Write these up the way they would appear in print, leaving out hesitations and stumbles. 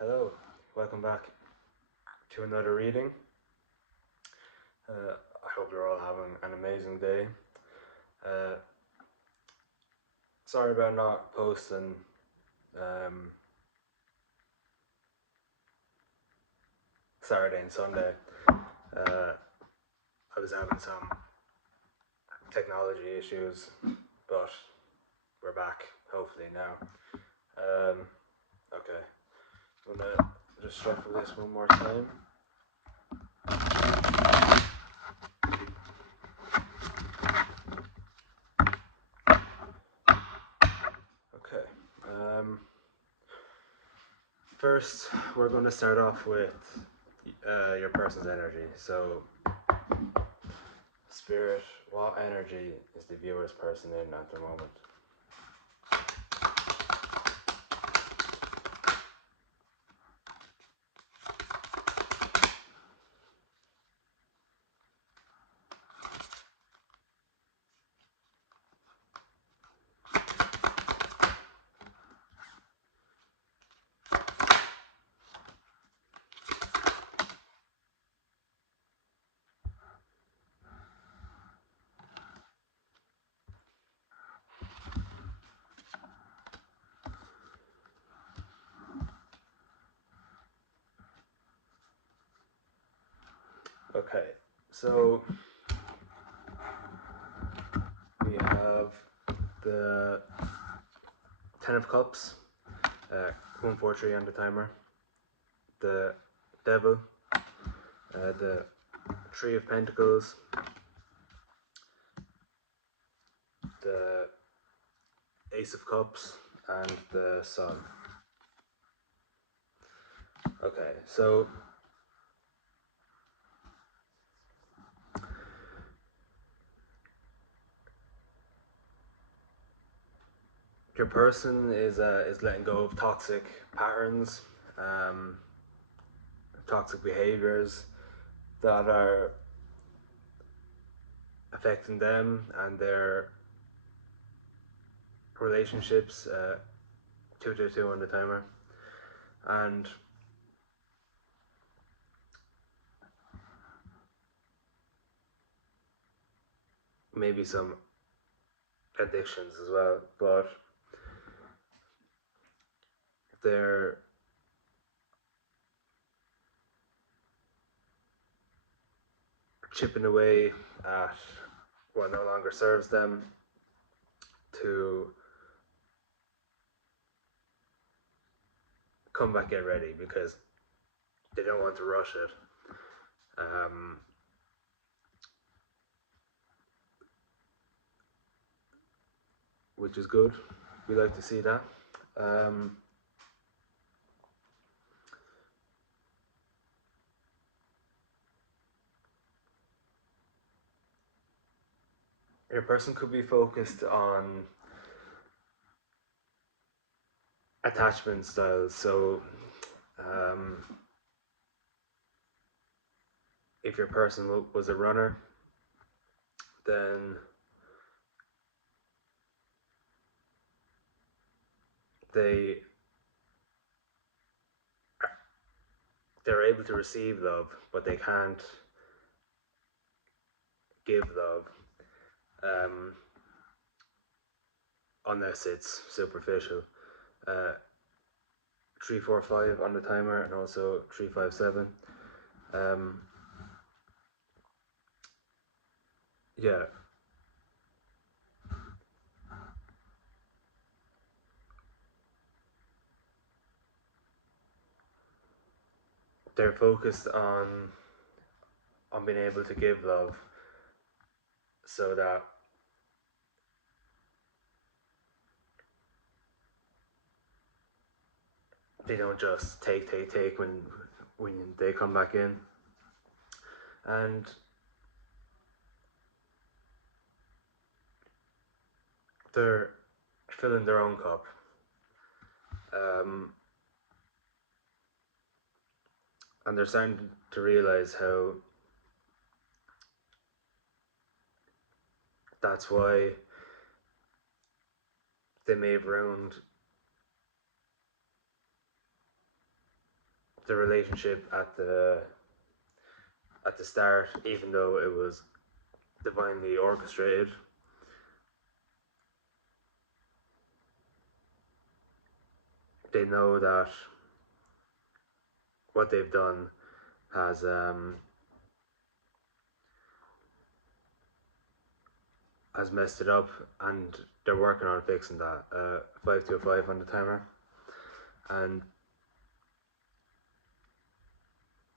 Hello, welcome back to another reading. I hope you're all having an amazing day. Uh, Sorry about not posting um, Saturday and Sunday. I was having some technology issues, but we're back, hopefully, now. Okay, I'm gonna just shuffle this one more time. Okay. First, we're going to start off with your person's energy. So, Spirit, what energy is the viewer's person in at the moment? Okay, so we have the Ten of Cups, 143 on the timer, the Devil, the Three of Pentacles, the Ace of Cups, and the Sun. Okay, so your person is letting go of toxic patterns, um, toxic behaviors that are affecting them and their relationships. 222 on the timer, and maybe some addictions as well, but they're chipping away at what no longer serves them to come back in ready because they don't want to rush it. Which is good. We like to see that. Your person could be focused on attachment styles. So, if your person was a runner, then they they're able to receive love, but they can't give love, unless it's superficial. 345 on the timer, and also 357. Yeah, they're focused on being able to give love, so that they don't just take when they come back in, and they're filling their own cup. And they're starting to realize how that's why they may have ruined the relationship at the start, even though it was divinely orchestrated, they know that what they've done has messed it up, and they're working on fixing that. 525 on the timer, and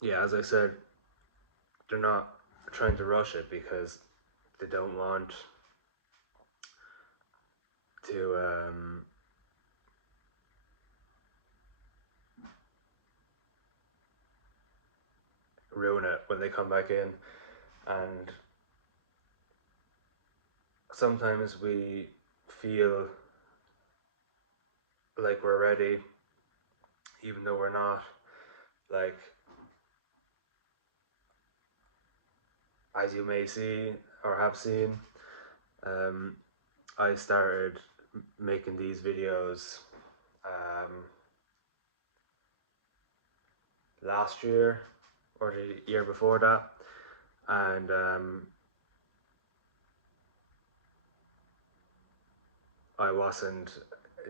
yeah, as I said, they're not trying to rush it because they don't want to ruin it when they come back in. And sometimes we feel like we're ready even though we're not. Like, as you may see or have seen, I started making these videos last year or the year before that, and I wasn't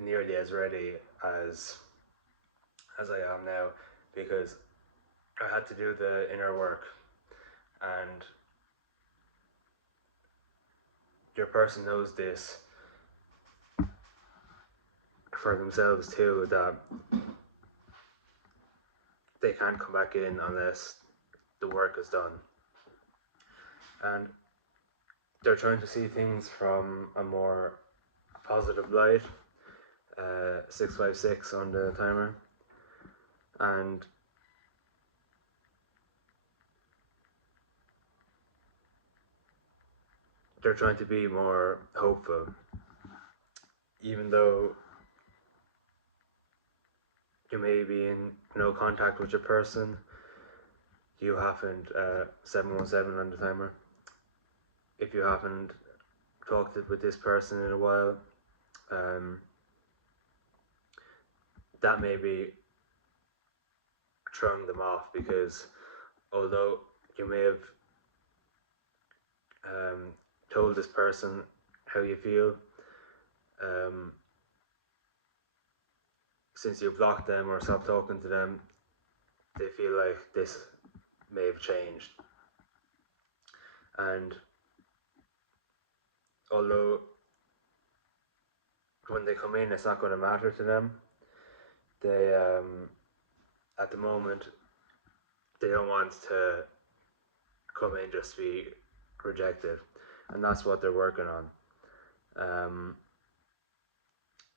nearly as ready as I am now, because I had to do the inner work, and your person knows this for themselves too, that they can't come back in unless the work is done. And they're trying to see things from a more positive light. 656 on the timer, and they're trying to be more hopeful, even though you may be in no contact with your person. You haven't 717 on the timer. If you haven't talked with this person in a while, that may be throwing them off, because although you may have told this person how you feel, since you blocked them or stopped talking to them, they feel like this may have changed. And although when they come in it's not going to matter to them, they at the moment they don't want to come in just to be rejected, and that's what they're working on.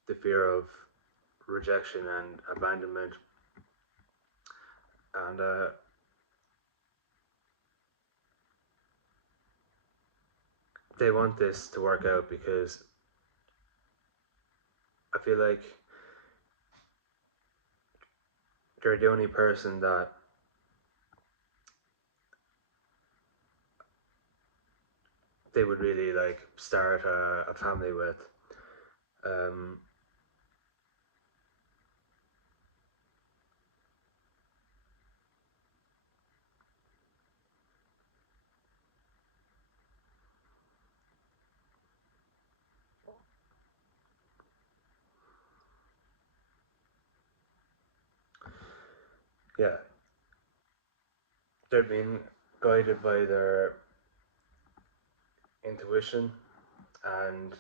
The fear of rejection and abandonment, and they want this to work out, because I feel like they're the only person that they would really like start a family with. Yeah, they're being guided by their intuition and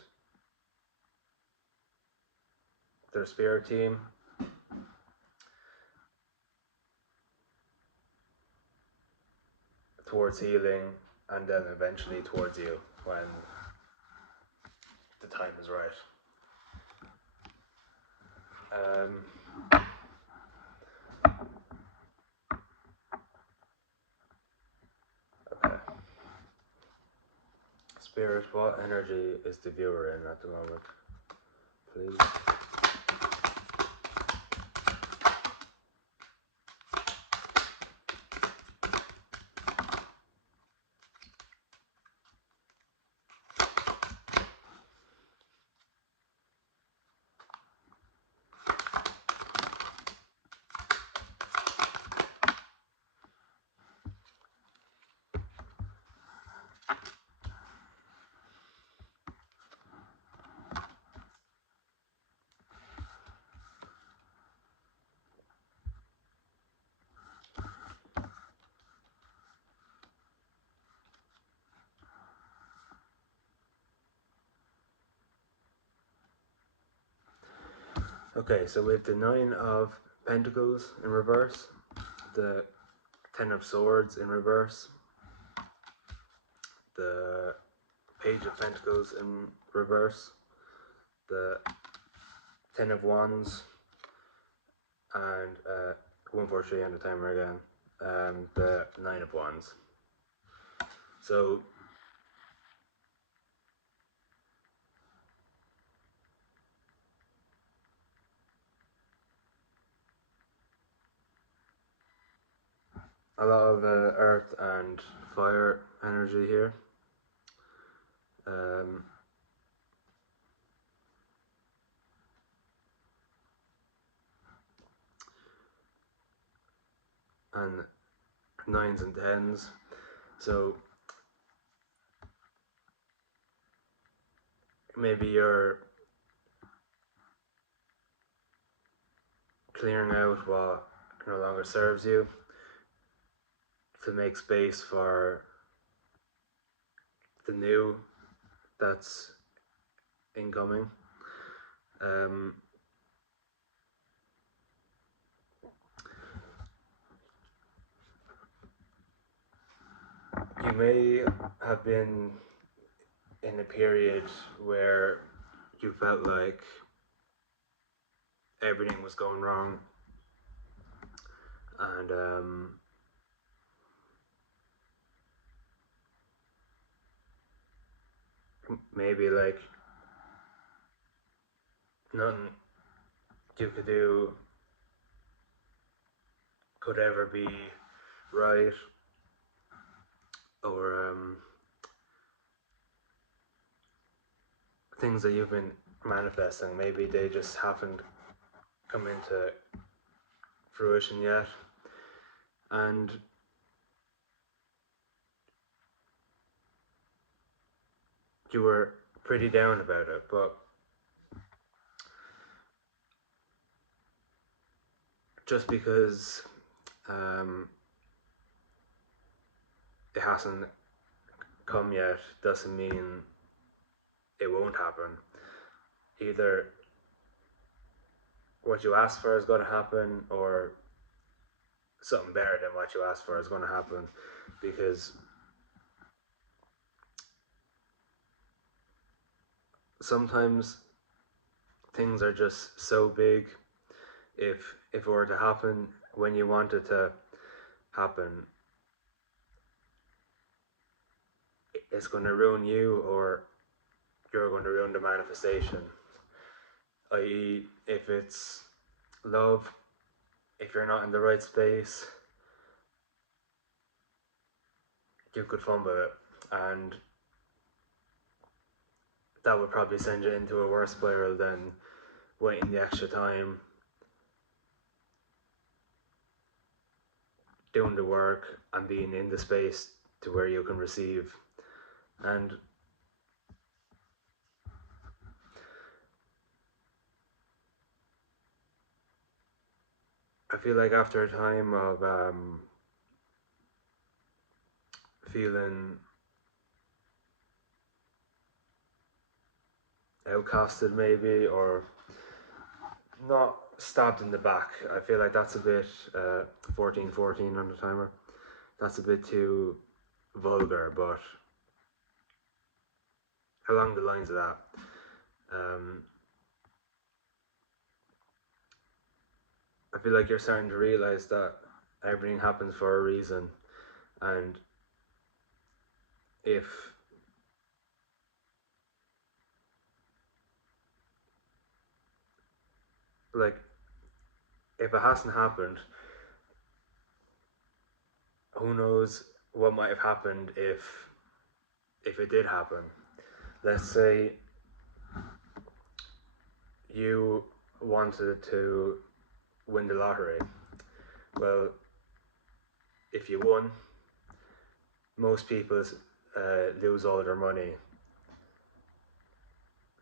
their spirit team. Towards healing, and then eventually towards you when the time is right. Okay. Spirit, what energy is the viewer in at the moment? Please. Okay, so we have the Nine of Pentacles in reverse, the Ten of Swords in reverse, the Page of Pentacles in reverse, the Ten of Wands, and 143 on the timer again, the Nine of Wands. So a lot of earth and fire energy here. And nines and tens. So maybe you're clearing out what no longer serves you to make space for the new that's incoming. You may have been in a period where you felt like everything was going wrong, and maybe like nothing you could do could ever be right, or things that you've been manifesting, maybe they just haven't come into fruition yet, and you were pretty down about it. But just because it hasn't come yet doesn't mean it won't happen. Either what you asked for is going to happen, or something better than what you asked for is going to happen, because sometimes things are just so big. If it were to happen when you want it to happen, it's going to ruin you, or you're going to ruin the manifestation. I.e., if it's love, if you're not in the right space, you could fumble it, and that would probably send you into a worse spiral than waiting the extra time, doing the work, and being in the space to where you can receive. And I feel like after a time of feeling outcasted, maybe, or not stabbed in the back, I feel like that's a bit 14 on the timer. That's a bit too vulgar, but along the lines of that, I feel like you're starting to realize that everything happens for a reason, and if like if it hasn't happened, who knows what might have happened if it did happen. Let's say you wanted to win the lottery. Well, if you won, most people lose all their money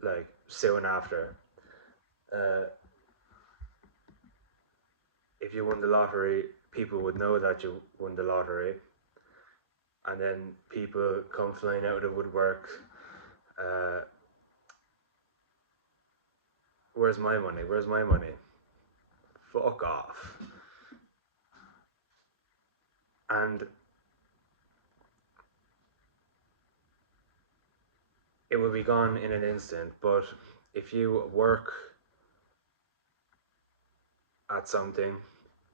like soon after. If you won the lottery, people would know that you won the lottery, and then people come flying out of the woodwork, uh, Where's my money? Where's my money? Fuck off. And it will be gone in an instant. But if you work at something,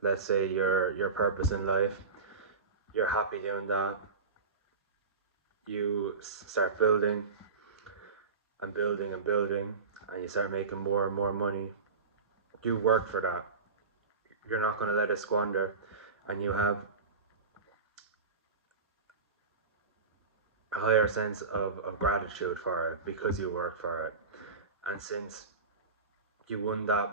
let's say your purpose in life, you're happy doing that, you start building and building and building, and you start making more and more money. You work for that. You're not going to let it squander, and you have a higher sense of gratitude for it because you work for it. And since you won that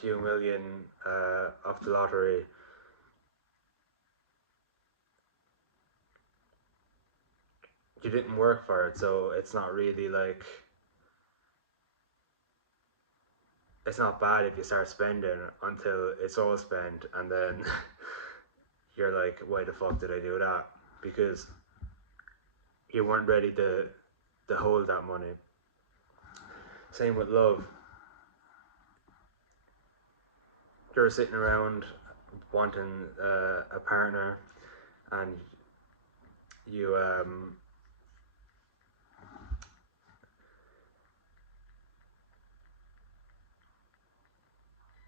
few million of the lottery, you didn't work for it, so it's not really like, it's not bad if you start spending until it's all spent, and then you're like, why the fuck did I do that? Because you weren't ready to hold that money. Same with love. You're sitting around wanting a partner, and you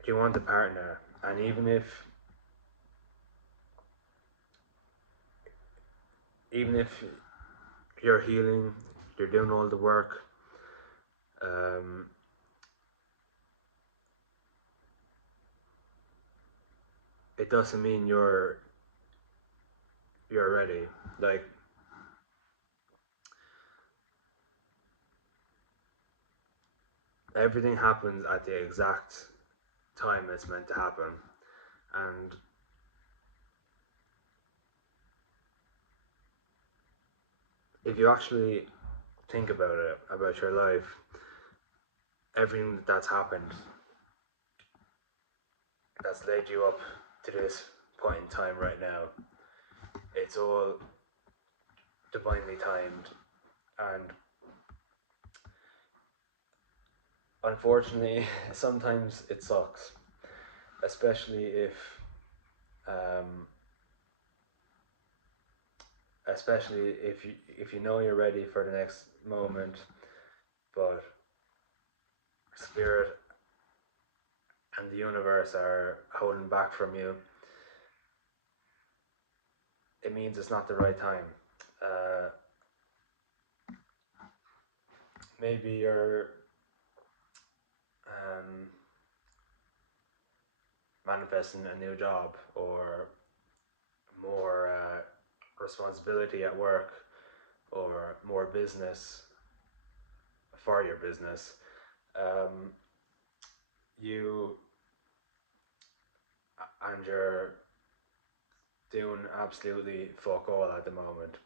you want a partner, and even if you're healing, you're doing all the work, um, it doesn't mean you're ready. Like, everything happens at the exact time it's meant to happen, and if you actually think about it, about your life, everything that's happened, that's led you up to this point in time right now, it's all divinely timed. And unfortunately, sometimes it sucks, especially um, if you know you're ready for the next moment, but spirit and the universe are holding back from you. It means it's not the right time. Uh, Maybe you're um, manifesting a new job, or more responsibility at work, or more business for your business. Um, you and you're doing absolutely fuck all at the moment.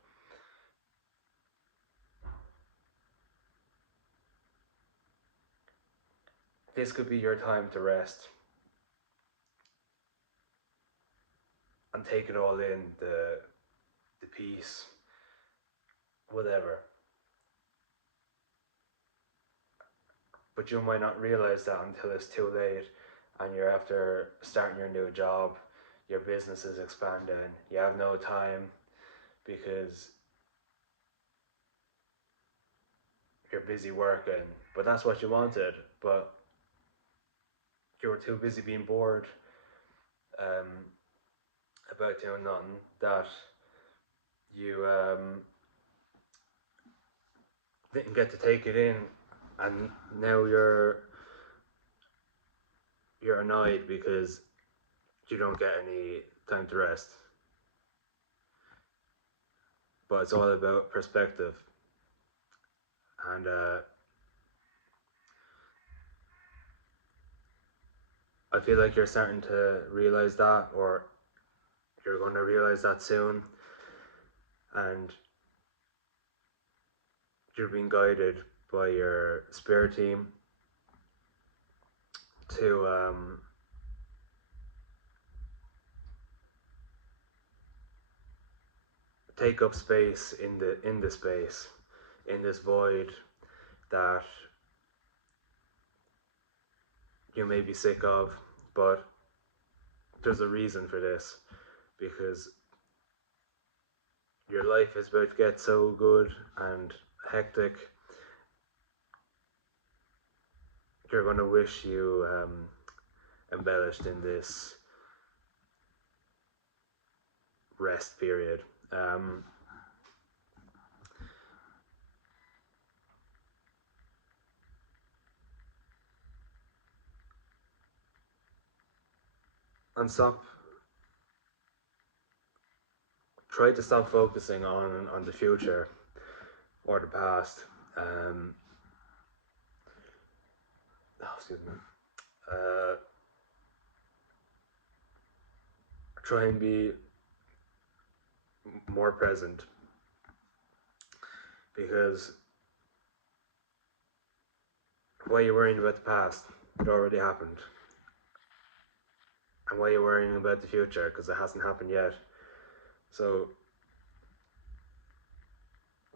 This could be your time to rest and take it all in, the peace, whatever. But you might not realize that until it's too late, and you're after starting your new job, your business is expanding, you have no time because you're busy working. But that's what you wanted, but you were too busy being bored, um, about doing nothing, that you didn't get to take it in, and now you're annoyed because you don't get any time to rest. But it's all about perspective, and I feel like you're starting to realize that, or you're going to realize that soon, and you're being guided by your spirit team to take up space in the space, in this void that you may be sick of, but there's a reason for this, because your life is about to get so good and hectic, you're going to wish you embellished in this rest period. And try to stop focusing on the future or the past. Excuse me. Try and be more present, because why you're worrying about the past, it already happened. And why you're worrying about the future, because it hasn't happened yet. So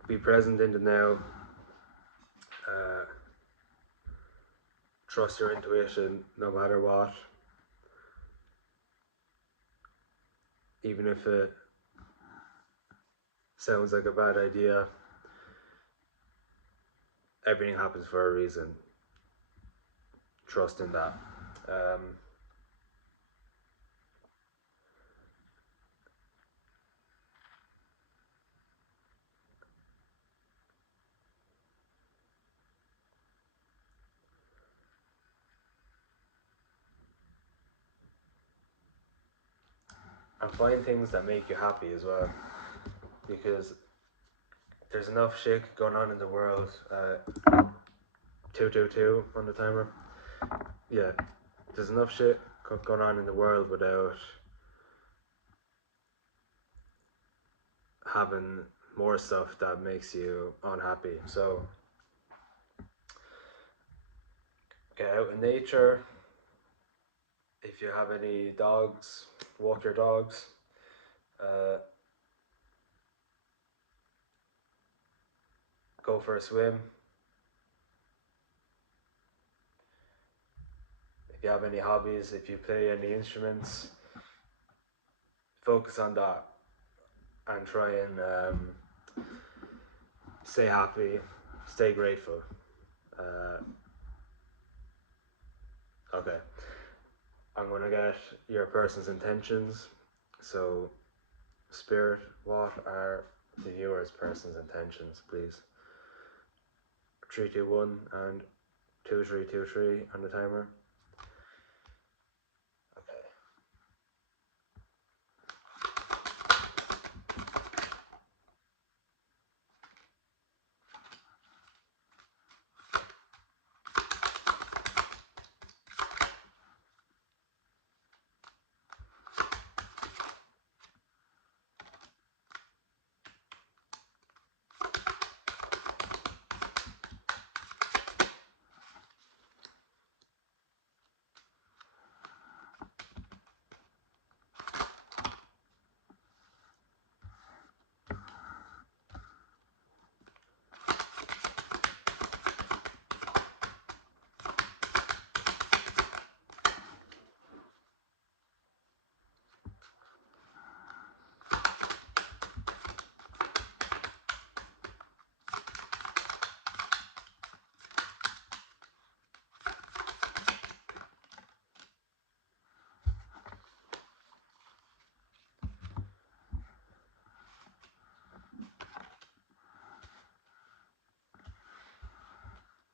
be present in the now. Trust your intuition no matter what. Even if it sounds like a bad idea, everything happens for a reason. Trust in that. And find things that make you happy as well, because there's enough shit going on in the world. 222 on the timer. Yeah, there's enough shit going on in the world without having more stuff that makes you unhappy. So get out in nature. If you have any dogs, walk your dogs. Go for a swim. If you have any hobbies, if you play any instruments, focus on that and try and stay happy, stay grateful. Okay, I'm gonna get your person's intentions. So, Spirit, what are the viewer's person's intentions, please? 3, 2, 1, and 2, 3, 2, 3 on the timer. Okay.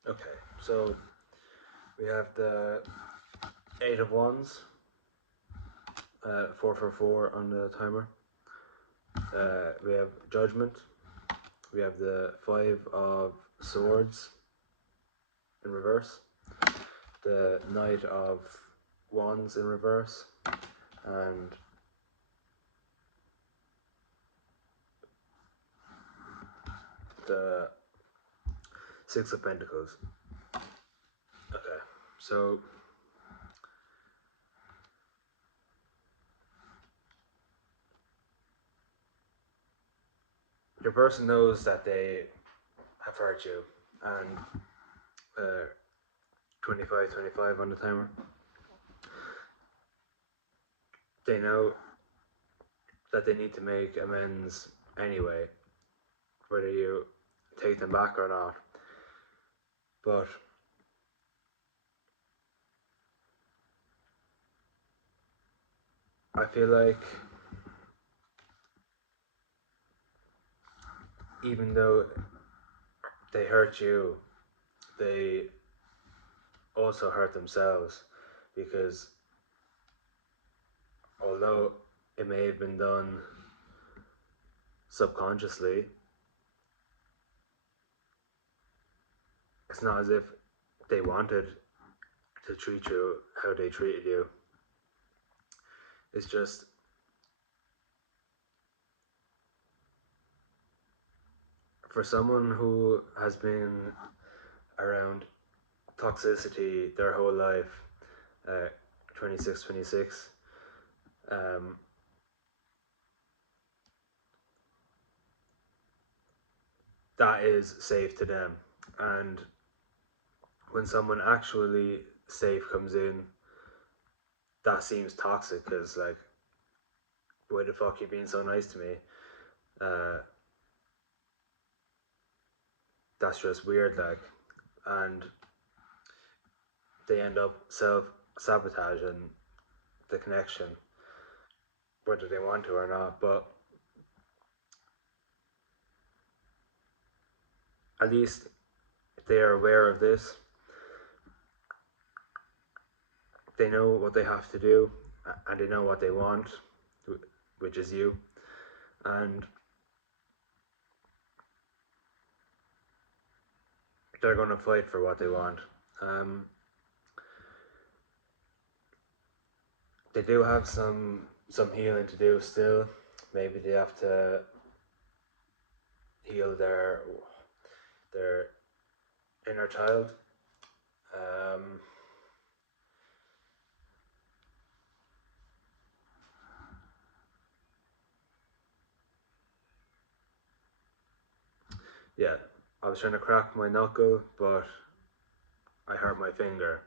Okay, so we have the 8 of Wands, 4 on the timer. We have Judgment. We have the 5 of Swords in reverse. The Knight of Wands in reverse. And the 6 of Pentacles. Okay, so your person knows that they have hurt you, and 25 on the timer. They know that they need to make amends anyway, whether you take them back or not. But I feel like even though they hurt you, they also hurt themselves, because although it may have been done subconsciously, it's not as if they wanted to treat you how they treated you. It's just for someone who has been around toxicity their whole life, 26, that is safe to them. And when someone actually safe comes in, that seems toxic, because like, why the fuck you being so nice to me? That's just weird, like, and they end up self-sabotaging the connection, whether they want to or not. But at least they are aware of this. They know what they have to do, and they know what they want, which is you. And they're going to fight for what they want. They do have some healing to do still. Maybe they have to heal their inner child. Yeah, I was trying to crack my knuckle, but I hurt my finger.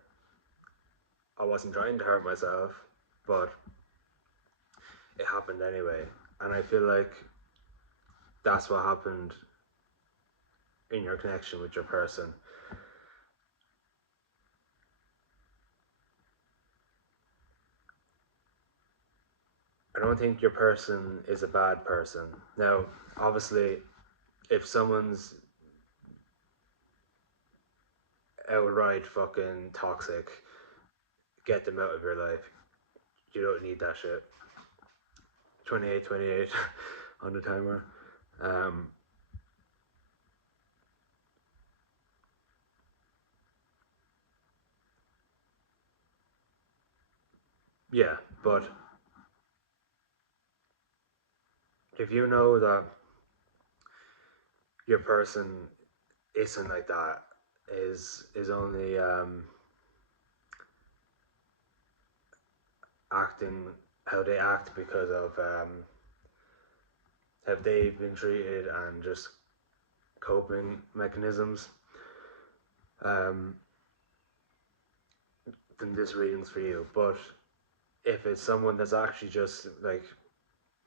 I wasn't trying to hurt myself, but it happened anyway. And I feel like that's what happened in your connection with your person. I don't think your person is a bad person. Now, obviously, if someone's outright fucking toxic, get them out of your life. You don't need that shit. 28 on the timer. Yeah, but if you know that your person isn't like that, is only acting how they act because of how they've been treated and just coping mechanisms, then this reading's for you. But if it's someone that's actually just like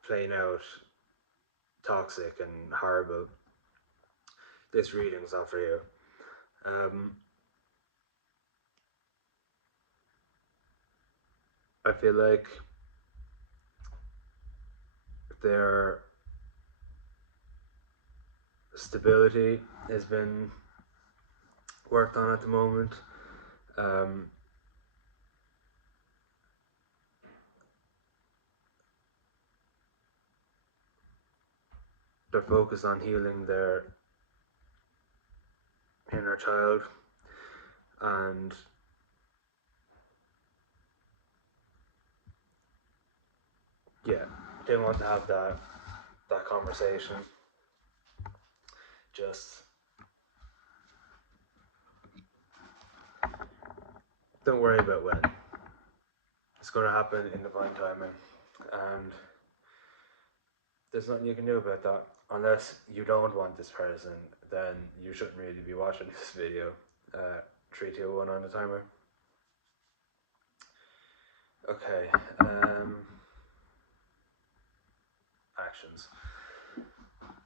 playing out toxic and horrible, this reading's not for you. I feel like their stability has been worked on at the moment. They're focused on healing their inner child, and yeah, they want to have that conversation. Just don't worry about when. It's going to happen in divine timing, and there's nothing you can do about that. Unless you don't want this person, then you shouldn't really be watching this video. 3, 2, 1 on the timer. Okay. Actions.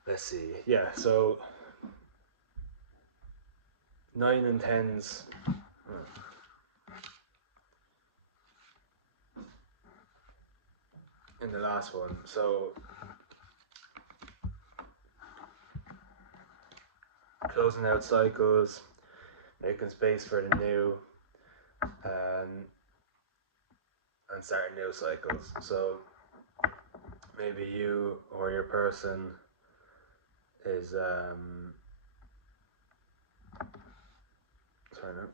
Let's see. Yeah, so 9 and 10s. In the last one. So closing out cycles, making space for the new, and starting new cycles. So maybe you or your person is sorry no.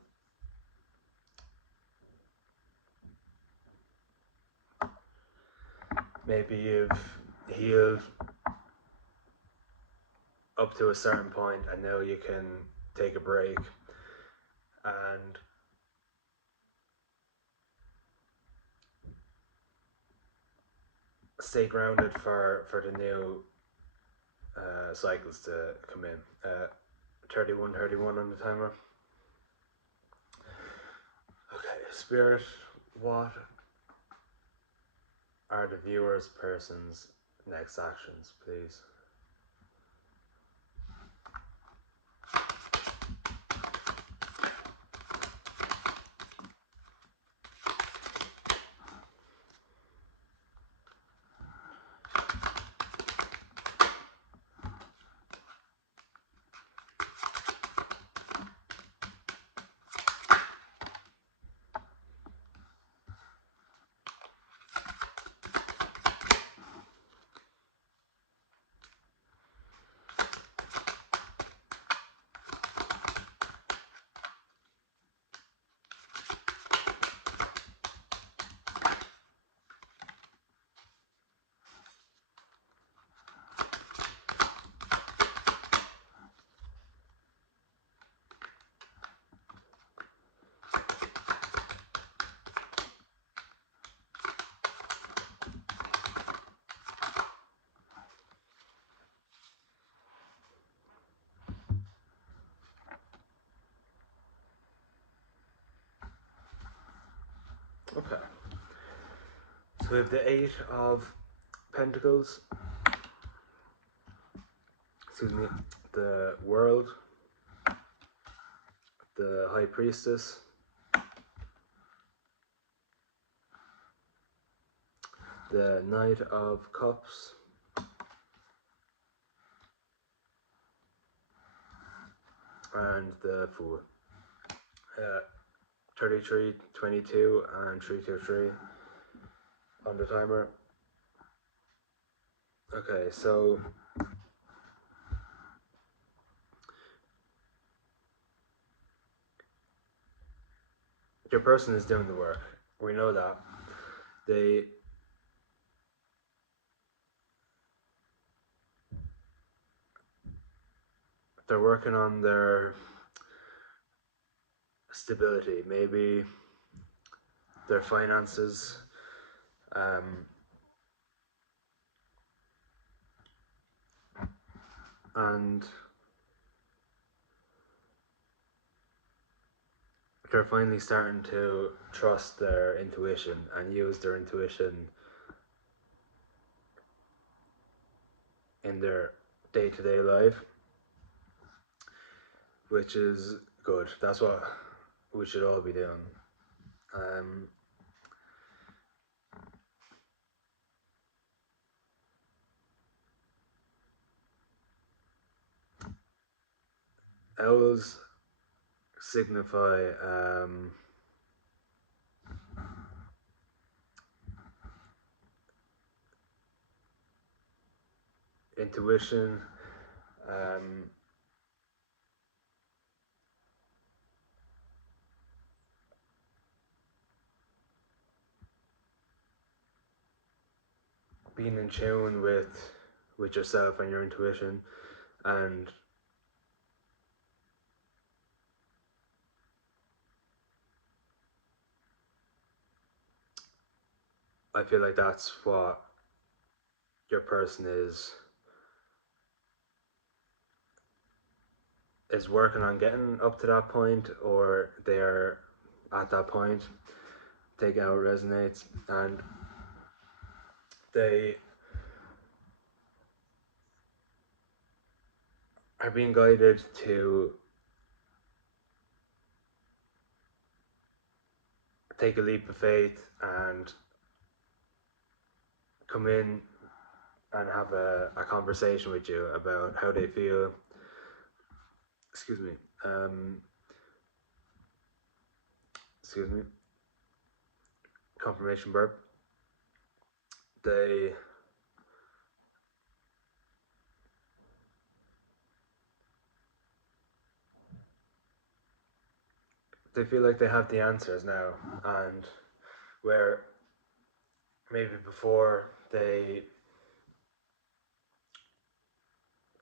Maybe you've healed up to a certain point and now you can take a break and stay grounded for the new cycles to come in. 31 on the timer. Okay, Spirit, what are the viewer's person's next actions, please? Okay. So we have the 8 of Pentacles. Excuse me. The World. The High Priestess. The Knight of Cups. And the Fool. 33, 22, and 323 on the timer. Okay, so your person is doing the work. We know that. They're working on their stability, maybe their finances, and they're finally starting to trust their intuition and use their intuition in their day-to-day life, which is good. That's what we should all be doing. Owls signify intuition, being in tune with yourself and your intuition, and I feel like that's what your person is is working on getting up to that point, or they are at that point, taking out resonates, and they are being guided to take a leap of faith and come in and have a conversation with you about how they feel. Excuse me. Excuse me. Confirmation burp. They feel like they have the answers now, and where maybe before they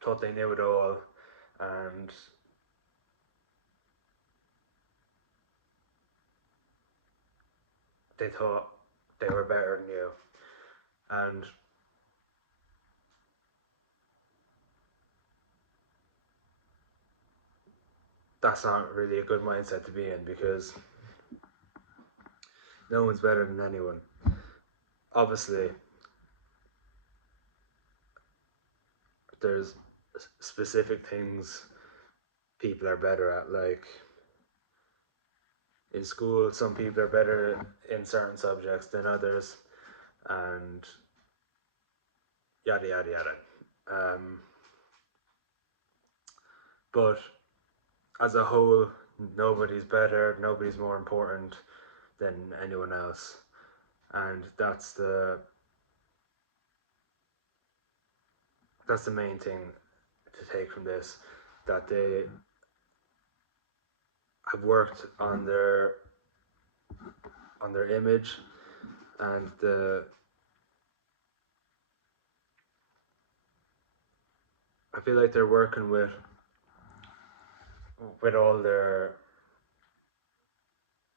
thought they knew it all, and they thought they were better than you, and that's not really a good mindset to be in, because no one's better than anyone. Obviously, there's specific things people are better at, like in school some people are better in certain subjects than others, and yada yada yada. But as a whole, nobody's better, nobody's more important than anyone else, and that's the main thing to take from this, that they have worked on their image, and I feel like they're working with all their,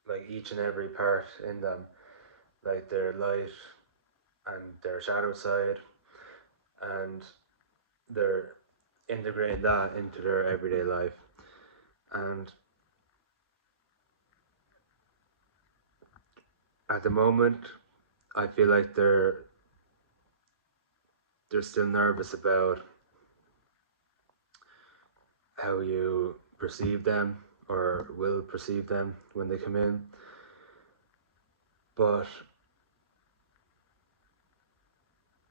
like, each and every part in them, like their light and their shadow side, and they're integrating that into their everyday life. And at the moment, I feel like they're still nervous about how you perceive them or will perceive them when they come in. But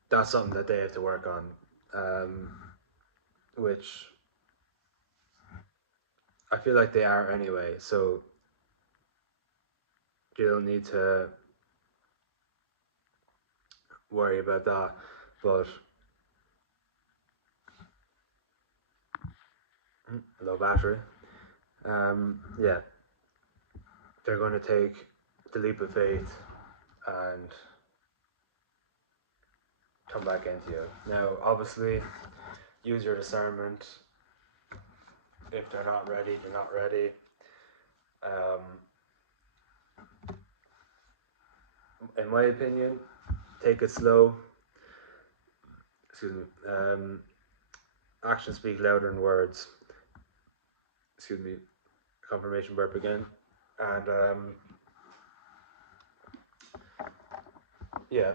that's something that they have to work on, which I feel like they are anyway, so you don't need to worry about that. But low battery. Yeah, they're going to take the leap of faith and come back into you. Now, obviously, use your discernment. If they're not ready, they're not ready. In my opinion, take it slow. Excuse me. Actions speak louder than words. Excuse me. Confirmation burp again. And yeah,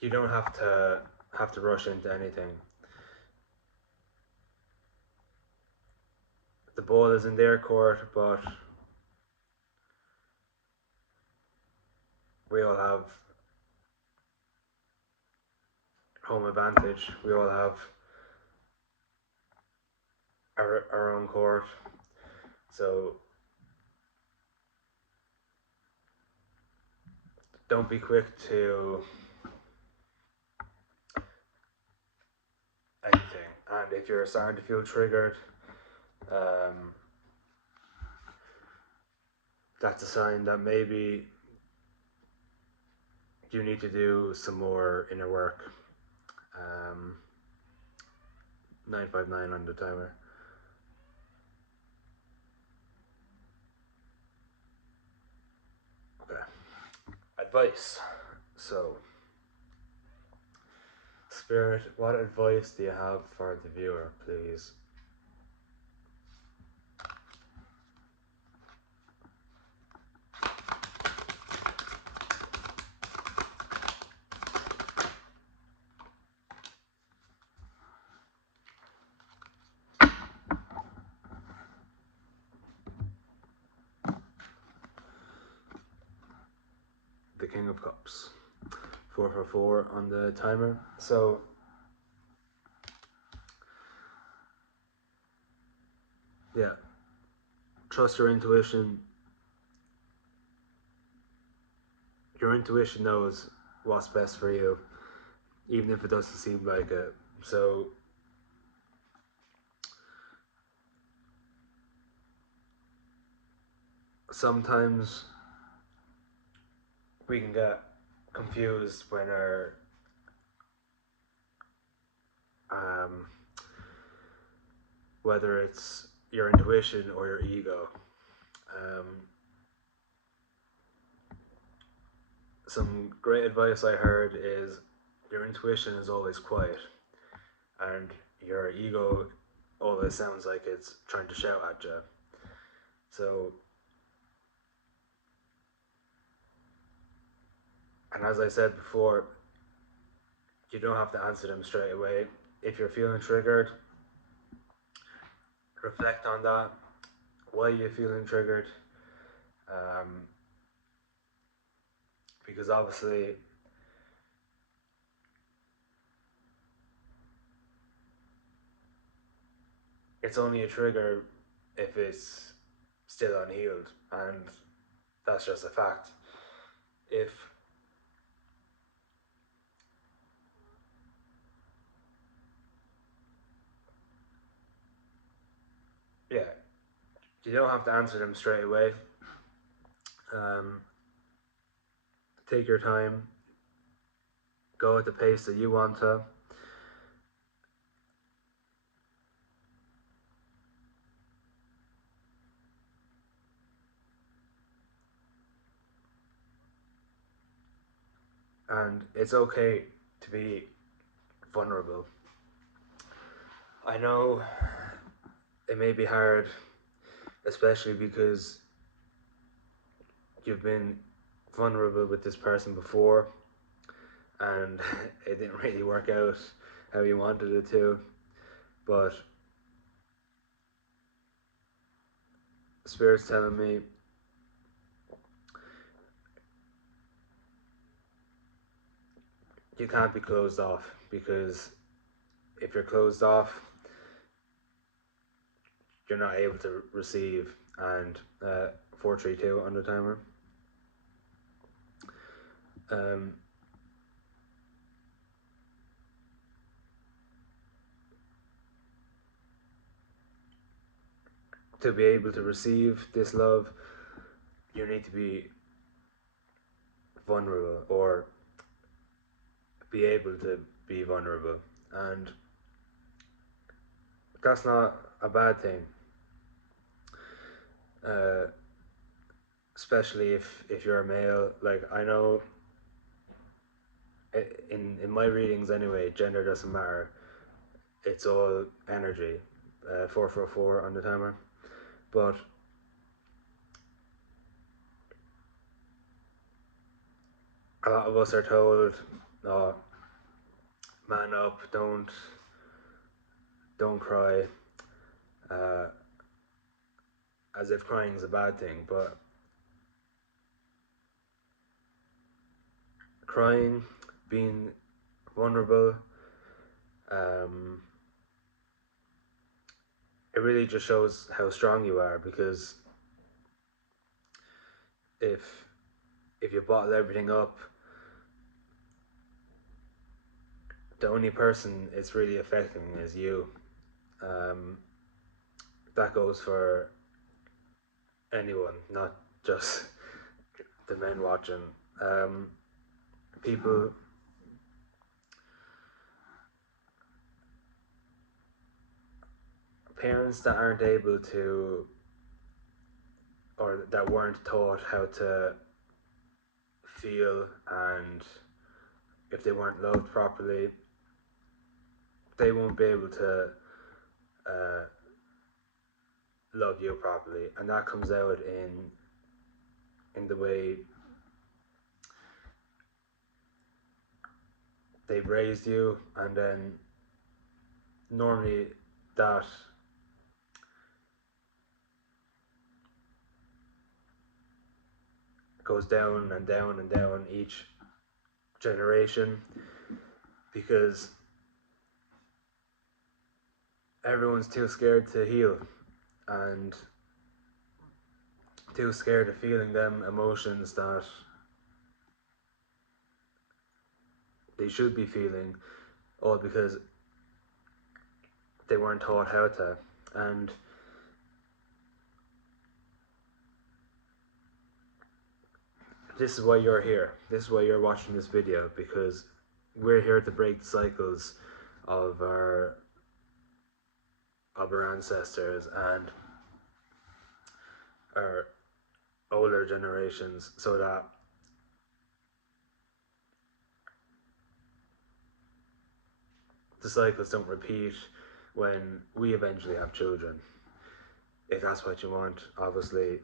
you don't have to rush into anything. The ball is in their court, but we all have home advantage. We all have our own court. So don't be quick to anything. And if you're starting to feel triggered, that's a sign that maybe you need to do some more inner work. 959 on the timer. Okay. Advice. So, Spirit, what advice do you have for the viewer, please? King of Cups. 4 for 4 on the timer. So yeah, trust your intuition. Your intuition knows what's best for you, even if it doesn't seem like it. So sometimes we can get confused when our whether it's your intuition or your ego. Some great advice I heard is your intuition is always quiet, and your ego always sounds like it's trying to shout at you. So, and as I said before, you don't have to answer them straight away. If you're feeling triggered, reflect on that. Why are you feeling triggered? Because obviously it's only a trigger if it's still unhealed, and that's just a fact. If yeah, you don't have to answer them straight away. Take your time, go at the pace that you want to. And it's okay to be vulnerable. I know it may be hard, especially because you've been vulnerable with this person before and it didn't really work out how you wanted it to, but Spirit's telling me you can't be closed off, because if you're closed off, you're not able to receive. And 432 on the timer. To be able to receive this love, you need to be vulnerable, or be able to be vulnerable, and that's not a bad thing. Especially if you're a male. Like, I know in my readings anyway, gender doesn't matter. It's all energy. 444 on the timer. But a lot of us are told, oh, man up, don't cry, as if crying is a bad thing. But crying, being vulnerable, it really just shows how strong you are, because if you bottle everything up, the only person it's really affecting is you. That goes for anyone, not just the men watching. People, parents that aren't able to, or that weren't taught how to feel, and if they weren't loved properly, they won't be able to love you properly, and that comes out in the way they've raised you. And then normally that goes down and down and down each generation, because everyone's too scared to heal and too scared of feeling them emotions that they should be feeling, all because they weren't taught how to. And this is why you're here. This is why you're watching this video, because we're here to break the cycles of our ancestors and our older generations, so that the cycles don't repeat when we eventually have children. If that's what you want, obviously,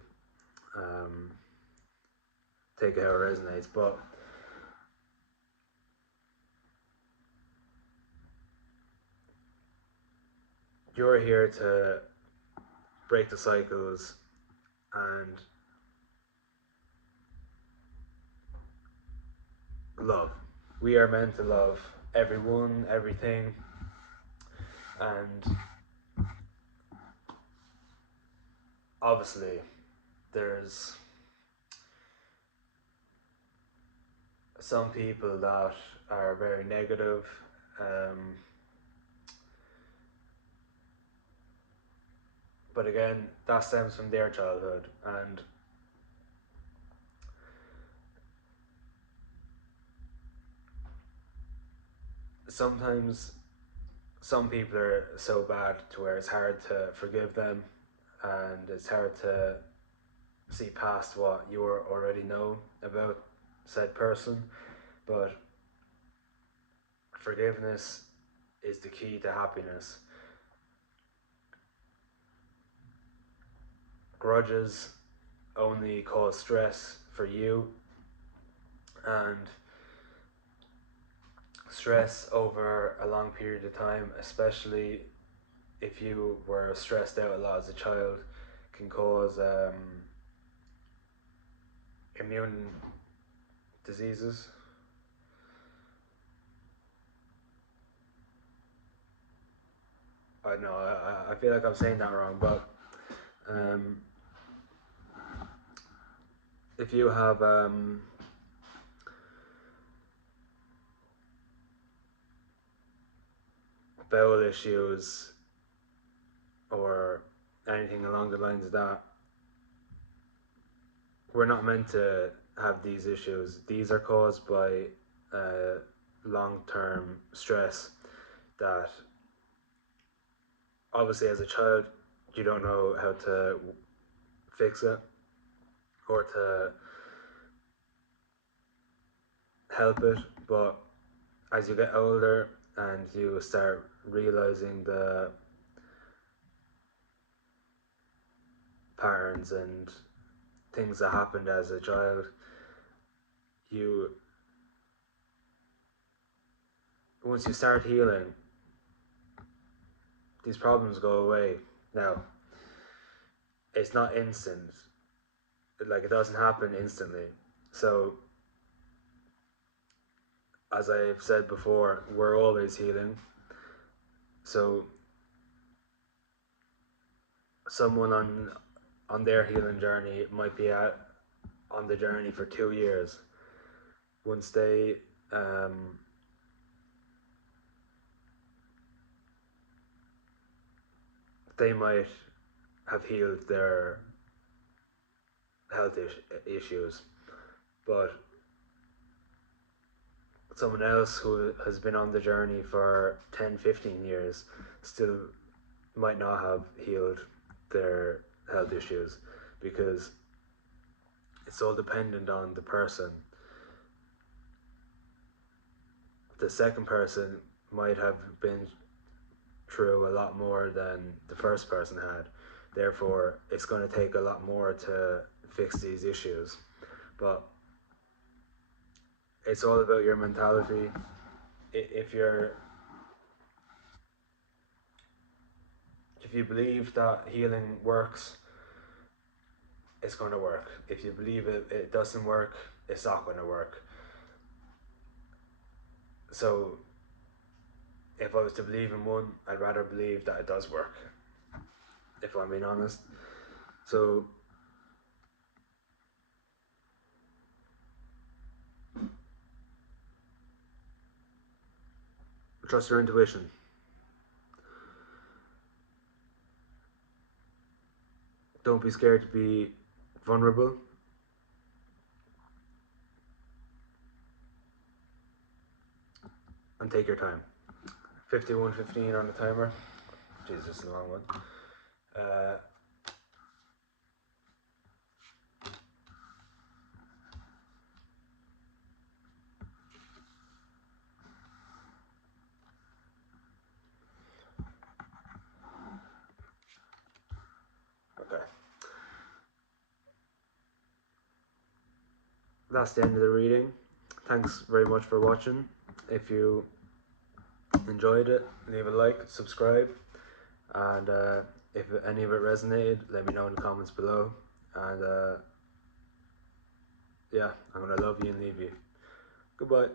take it how it resonates. But you're here to break the cycles and love. We are meant to love everyone, everything, and obviously there's some people that are very negative, but again, that stems from their childhood, and sometimes some people are so bad to where it's hard to forgive them, and it's hard to see past what you already know about said person. But forgiveness is the key to happiness. Grudges only cause stress for you, and stress over a long period of time, especially if you were stressed out a lot as a child, can cause immune diseases. I know, I feel like I'm saying that wrong, but if you have bowel issues or anything along the lines of that, we're not meant to have these issues. These are caused by long-term stress that obviously as a child you don't know how to fix it or to help it, but as you get older and you start realizing the patterns and things that happened as a child, you once you start healing, these problems go away. Now, it's not instant, like it doesn't happen instantly. So, as I've said before, we're always healing. So, someone on their healing journey might be on the journey for 2 years. Once they might have healed their health issues, but someone else who has been on the journey for 10-15 years still might not have healed their health issues, because it's all dependent on the person. The second person might have been through a lot more than the first person had, therefore it's going to take a lot more to fix these issues. But it's all about your mentality. If you believe that healing works, it's going to work. If you believe it doesn't work, it's not going to work. So if I was to believe in one, I'd rather believe that it does work, if I'm being honest. So trust your intuition. Don't be scared to be vulnerable. And take your time. 51:15 on the timer. Jesus, a long one. Okay. That's the end of the reading. Thanks very much for watching. If you enjoyed it, leave a like, subscribe, and if any of it resonated, let me know in the comments below. And yeah, I'm gonna love you and leave you. Goodbye.